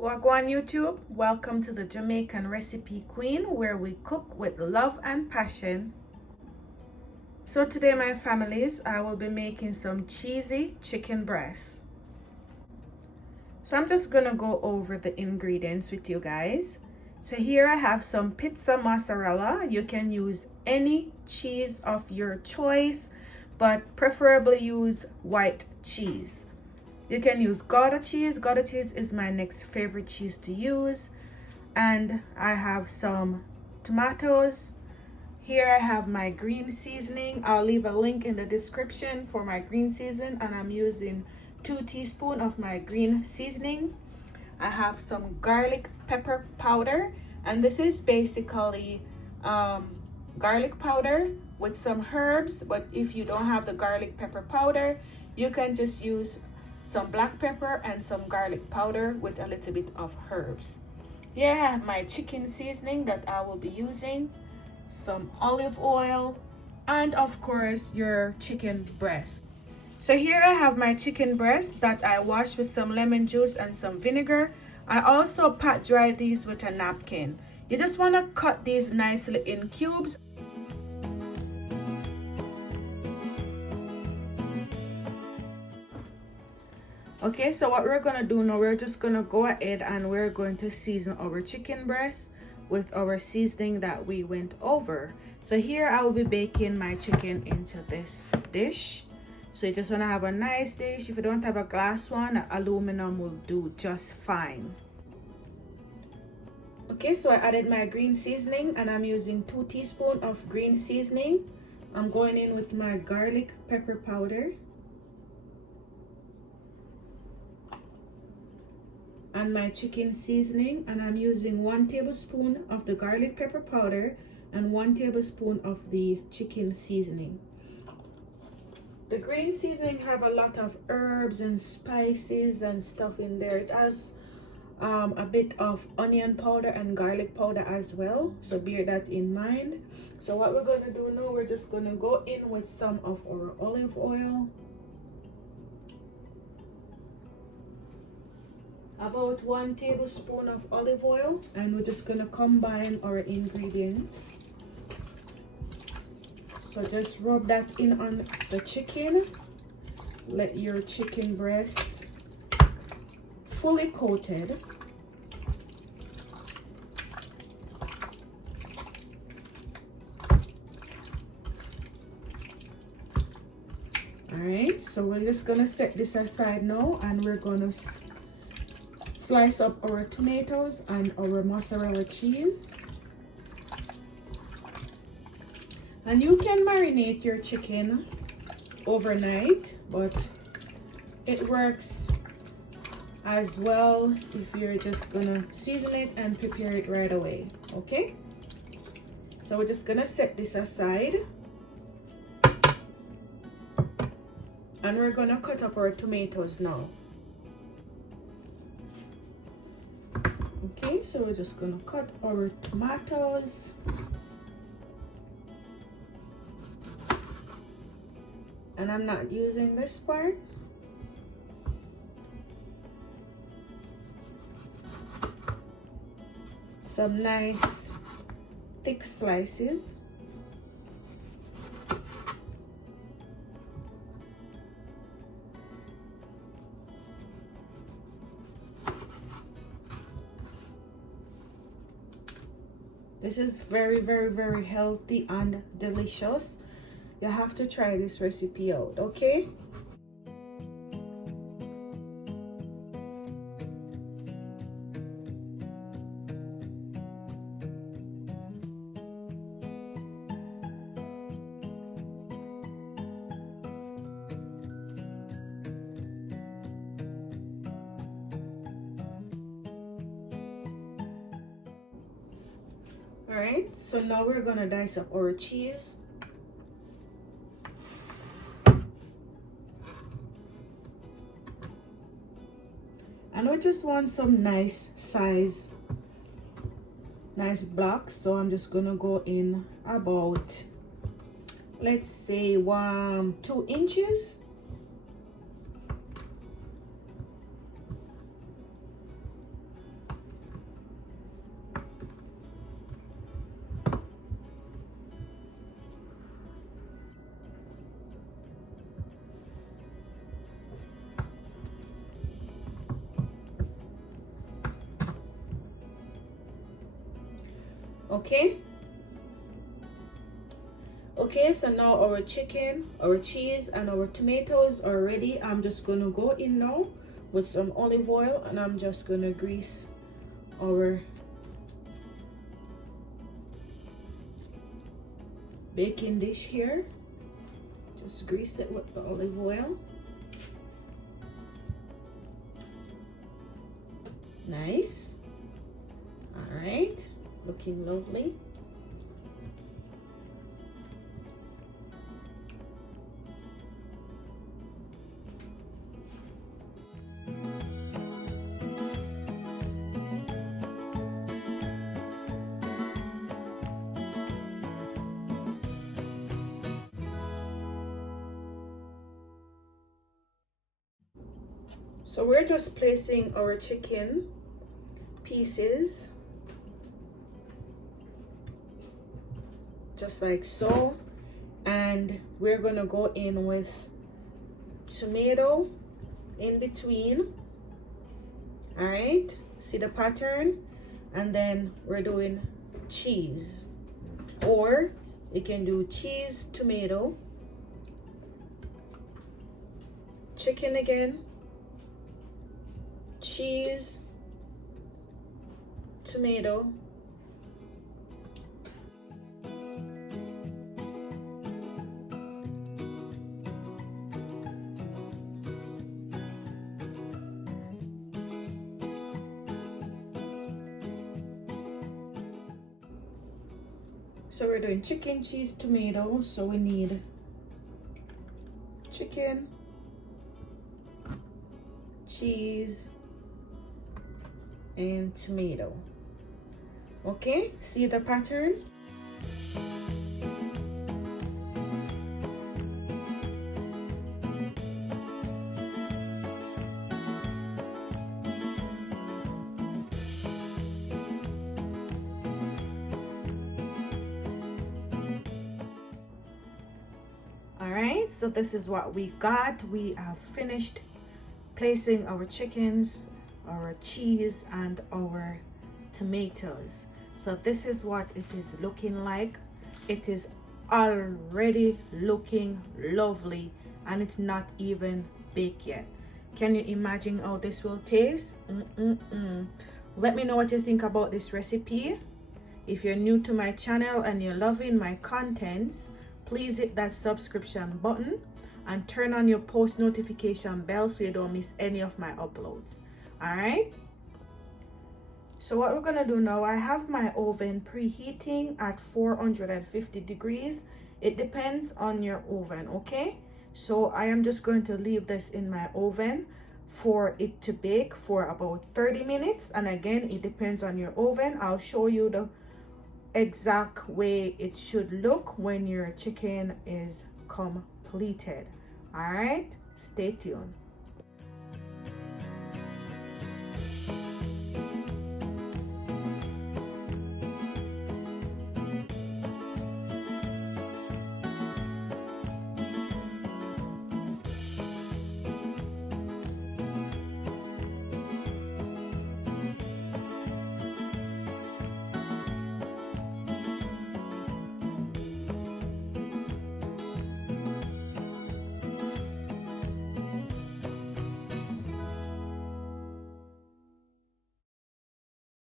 Wagwan YouTube, welcome to the Jamaican Recipe Queen, where we cook with love and passion. So today, my families, I will be making some cheesy chicken breast. So I'm just gonna go over the ingredients with you guys. So here I have some pizza mozzarella. You can use any cheese of your choice, but preferably use white cheese. You can use Gouda cheese. Gouda cheese is my next favorite cheese to use. And I have some tomatoes. Here I have my green seasoning. I'll leave a link in the description for my green seasoning, and I'm using 2 teaspoons of my green seasoning. I have some garlic pepper powder, and this is basically garlic powder with some herbs, but if you don't have the garlic pepper powder, you can just use some black pepper and some garlic powder with a little bit of herbs. Here I have my chicken seasoning that I will be using, some olive oil, and of course your chicken breast. So here I have my chicken breast that I washed with some lemon juice and some vinegar. I also pat dry these with a napkin. You just want to cut these nicely in cubes. Okay, so what we're gonna do now, we're just gonna go ahead and we're going to season our chicken breast with our seasoning that we went over. So here I will be baking my chicken into this dish. So you just want to have a nice dish. If you don't have a glass one, aluminum will do just fine. Okay, so I added my green seasoning and I'm using 2 teaspoons of green seasoning. I'm going in with my garlic pepper powder and my chicken seasoning, and I'm using 1 tablespoon of the garlic pepper powder and 1 tablespoon of the chicken seasoning. The green seasoning have a lot of herbs and spices and stuff in there. It has a bit of onion powder and garlic powder as well, so bear that in mind. So what we're going to do now, we're just going to go in with some of our olive oil, about 1 tablespoon of olive oil, and we're just going to combine our ingredients. So just rub that in on the chicken. Let your chicken breast fully coated. Alright, so we're just gonna set this aside now, and we're gonna slice up our tomatoes and our mozzarella cheese. And you can marinate your chicken overnight, but it works as well if you're just gonna season it and prepare it right away. Okay, so we're just gonna set this aside, and we're gonna cut up our tomatoes now. Okay, so we're just gonna cut our tomatoes. And I'm not using this part. Some nice thick slices. This is very, very, very healthy and delicious. You have to try this recipe out, okay? All right, so now we're gonna dice up our cheese. And we just want some nice size, nice blocks. So I'm just gonna go in about, let's say 2 inches. Okay. Okay, so now our chicken, our cheese, and our tomatoes are ready. I'm just gonna go in now with some olive oil, and I'm just gonna grease our baking dish here. Just grease it with the olive oil. Nice. All right, looking lovely. So we're just placing our chicken pieces just like so, and we're gonna go in with tomato in between. All right, see the pattern? And then we're doing cheese, or you can do cheese, tomato, chicken again, cheese, tomato, so we're doing chicken, cheese, tomato. So we need chicken, cheese, and tomato. Okay, see the pattern? All right, so this is what we got. We have finished placing our chickens, our cheese, and our tomatoes. So this is what it is looking like. It is already looking lovely, and it's not even baked yet. Can you imagine how this will taste? Let me know what you think about this recipe. If you're new to my channel and you're loving my contents, please hit that subscription button and turn on your post notification bell so you don't miss any of my uploads. All right, so what we're gonna do now, I have my oven preheating at 450 degrees. It depends on your oven. Okay, so I am just going to leave this in my oven for it to bake for about 30 minutes, and again, it depends on your oven. I'll show you the exact way it should look when your chicken is completed. All right, stay tuned.